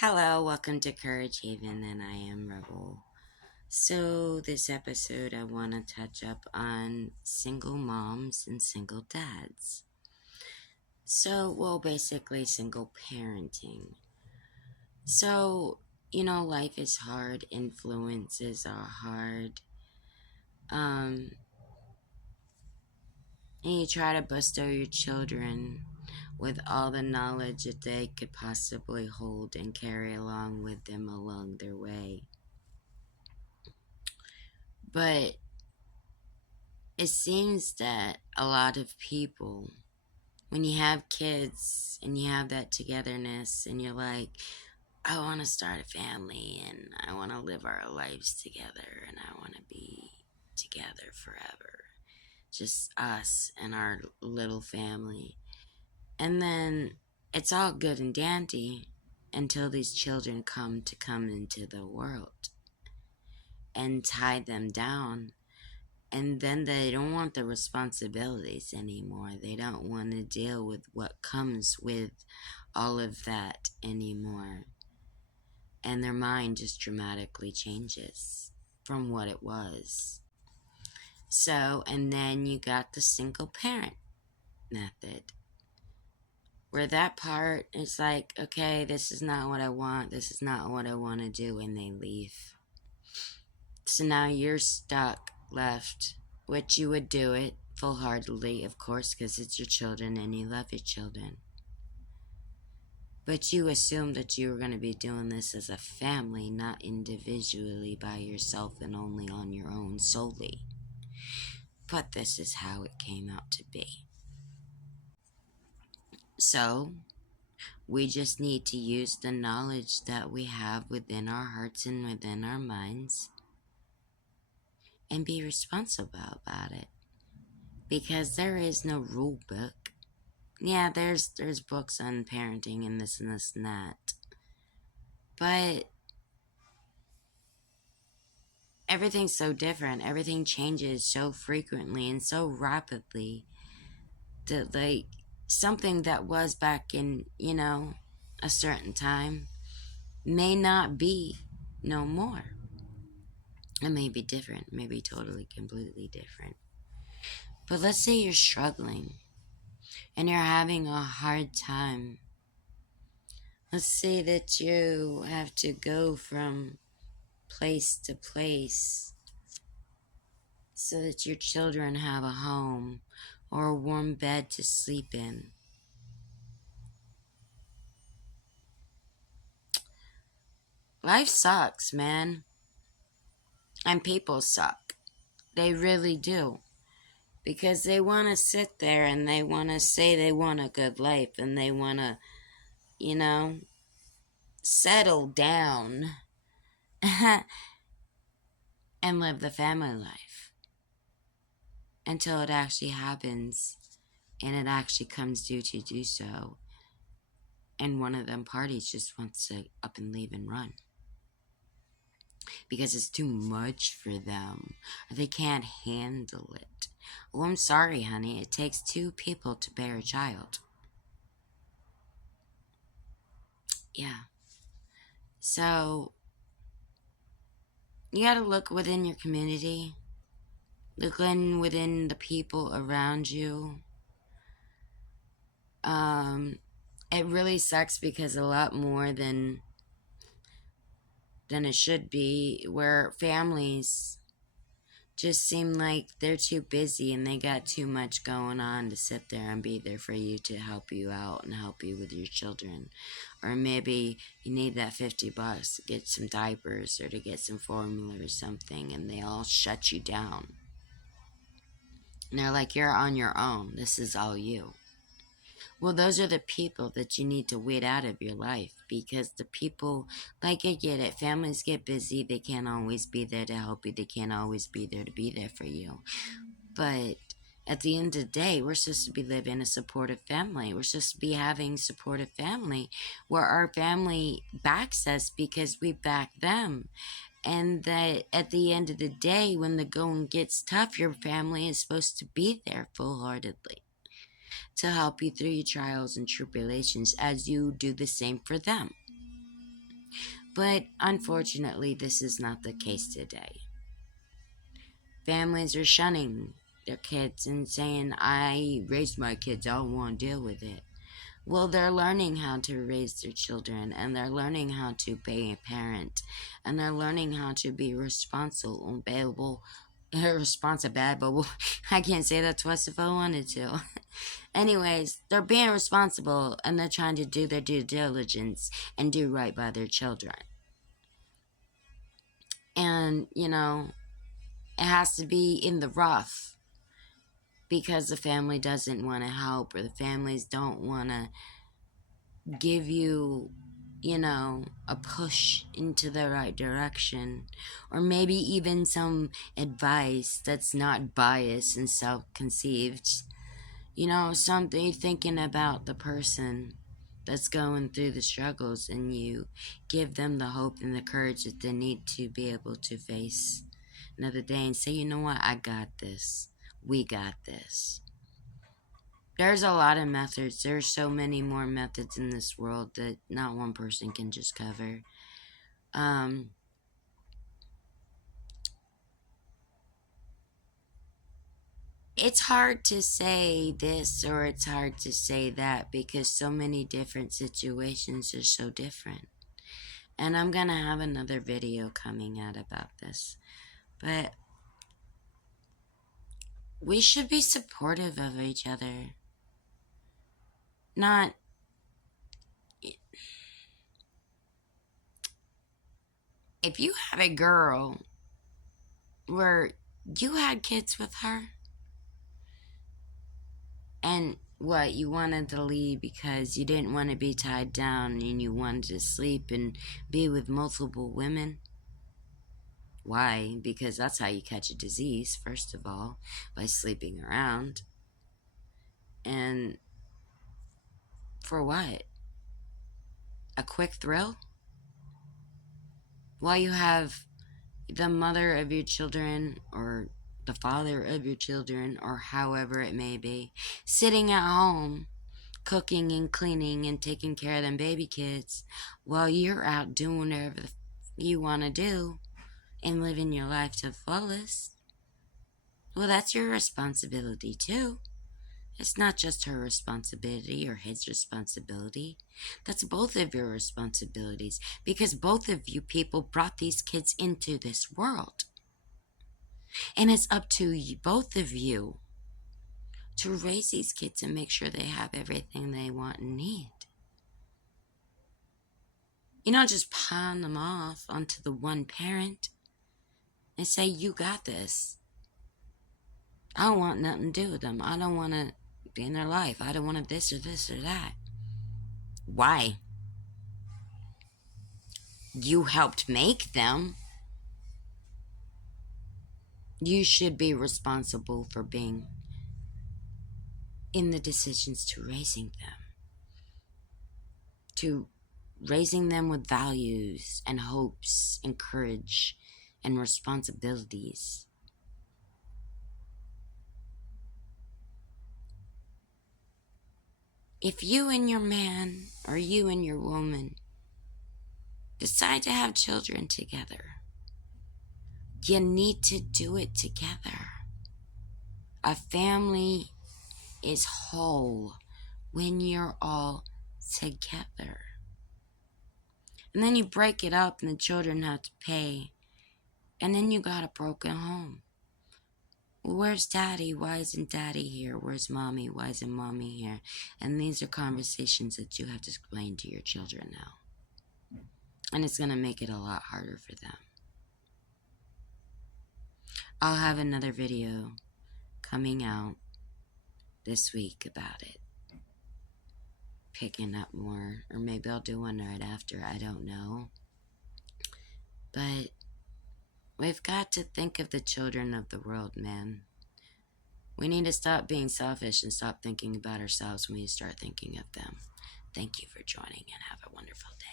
Hello, welcome to Courage Haven, and I am Rebel. So, this episode, I want to touch up on single moms and single dads. Basically, single parenting. So, life is hard, influences are hard. Um, and you try to bestow your children with all the knowledge that they could possibly hold and carry along with them along their way. But it seems that a lot of people, when you have kids and you have that togetherness and you're like, I want to start a family and I want to live our lives together and I want to be together forever. Just us and our little family. And then it's all good and dandy until these children come into the world and tie them down. And then they don't want the responsibilities anymore. They don't want to deal with what comes with all of that anymore. And their mind just dramatically changes from what it was. And then you got the single parent method, where that part is like, okay, this is not what I want, this is not what I want to do, and they leave. So now you're stuck, left, which you would do it full heartedly, of course, because it's your children and you love your children. But you assumed that you were going to be doing this as a family, not individually by yourself and only on your own solely. But this is how it came out to be. So, we just need to use the knowledge that we have within our hearts and within our minds and be responsible about it. Because there is no rule book. Yeah, there's books on parenting and this and this and that. But everything's so different. Everything changes so frequently and so rapidly that something that was back in, a certain time may not be no more. It may be different, maybe totally completely different. But let's say you're struggling and you're having a hard time. Let's say that you have to go from place to place so that your children have a home or a warm bed to sleep in. Life sucks, man. And people suck. They really do. Because they want to sit there and they want to say they want a good life and they want to, settle down and live the family life until it actually happens and it actually comes due to do so. And one of them parties just wants to up and leave and run because it's too much for them. Or they can't handle it. Oh, I'm sorry, honey. It takes two people to bear a child. Yeah. So, you gotta look within your community. Look within the people around you. It really sucks because a lot more than it should be, where families just seem like they're too busy and they got too much going on to sit there and be there for you to help you out and help you with your children. Or maybe you need that $50 to get some diapers or to get some formula or something, and they all shut you down. And they're like, you're on your own. This is all you. Well, those are the people that you need to weed out of your life, because the people, like, I get it, families get busy, they can't always be there to help you, they can't always be there for you. But at the end of the day, we're supposed to be living a supportive family. We're supposed to be having supportive family where our family backs us because we back them. And that at the end of the day, when the going gets tough, your family is supposed to be there full-heartedly to help you through your trials and tribulations as you do the same for them. But unfortunately, this is not the case today. Families are shunning their kids and saying, I raised my kids, I don't want to deal with it. Well, they're learning how to raise their children, and they're learning how to be a parent, and they're learning how to be responsible, responsible. I can't say that twice if I wanted to. Anyways, they're being responsible, and they're trying to do their due diligence and do right by their children. And, it has to be in the rough because the family doesn't want to help, or the families don't want to give you, a push into the right direction, or maybe even some advice that's not biased and self conceived. Something thinking about the person that's going through the struggles, and you give them the hope and the courage that they need to be able to face another day and say, you know what, I got this. We got this. There's a lot of methods. There's so many more methods in this world that not one person can just cover. It's hard to say this or it's hard to say that because so many different situations are so different. And I'm going to have another video coming out about this. But we should be supportive of each other. Not. If you have a girl where you had kids with her, and what, you wanted to leave because you didn't want to be tied down and you wanted to sleep and be with multiple women? Why? Because that's how you catch a disease, first of all, by sleeping around. And for what? A quick thrill? While you have the mother of your children or the father of your children, or however it may be, sitting at home cooking and cleaning and taking care of them baby kids while you're out doing whatever you want to do and living your life to the fullest. Well, that's your responsibility too. It's not just her responsibility or his responsibility. That's both of your responsibilities because both of you people brought these kids into this world. And it's up to you, both of you, to raise these kids and make sure they have everything they want and need. You don't just pawn them off onto the one parent and say, you got this. I don't want nothing to do with them. I don't want to be in their life. I don't want to this or this or that. Why? You helped make them. You should be responsible for being in the decisions to raising them. To raising them with values and hopes and courage and responsibilities. If you and your man or you and your woman decide to have children together, you need to do it together. A family is whole when you're all together. And then you break it up and the children have to pay. And then you got a broken home. Well, where's daddy? Why isn't daddy here? Where's mommy? Why isn't mommy here? And these are conversations that you have to explain to your children now. And it's going to make it a lot harder for them. I'll have another video coming out this week about it. Picking up more. Or maybe I'll do one right after. I don't know. But we've got to think of the children of the world, man. We need to stop being selfish and stop thinking about ourselves when we start thinking of them. Thank you for joining and have a wonderful day.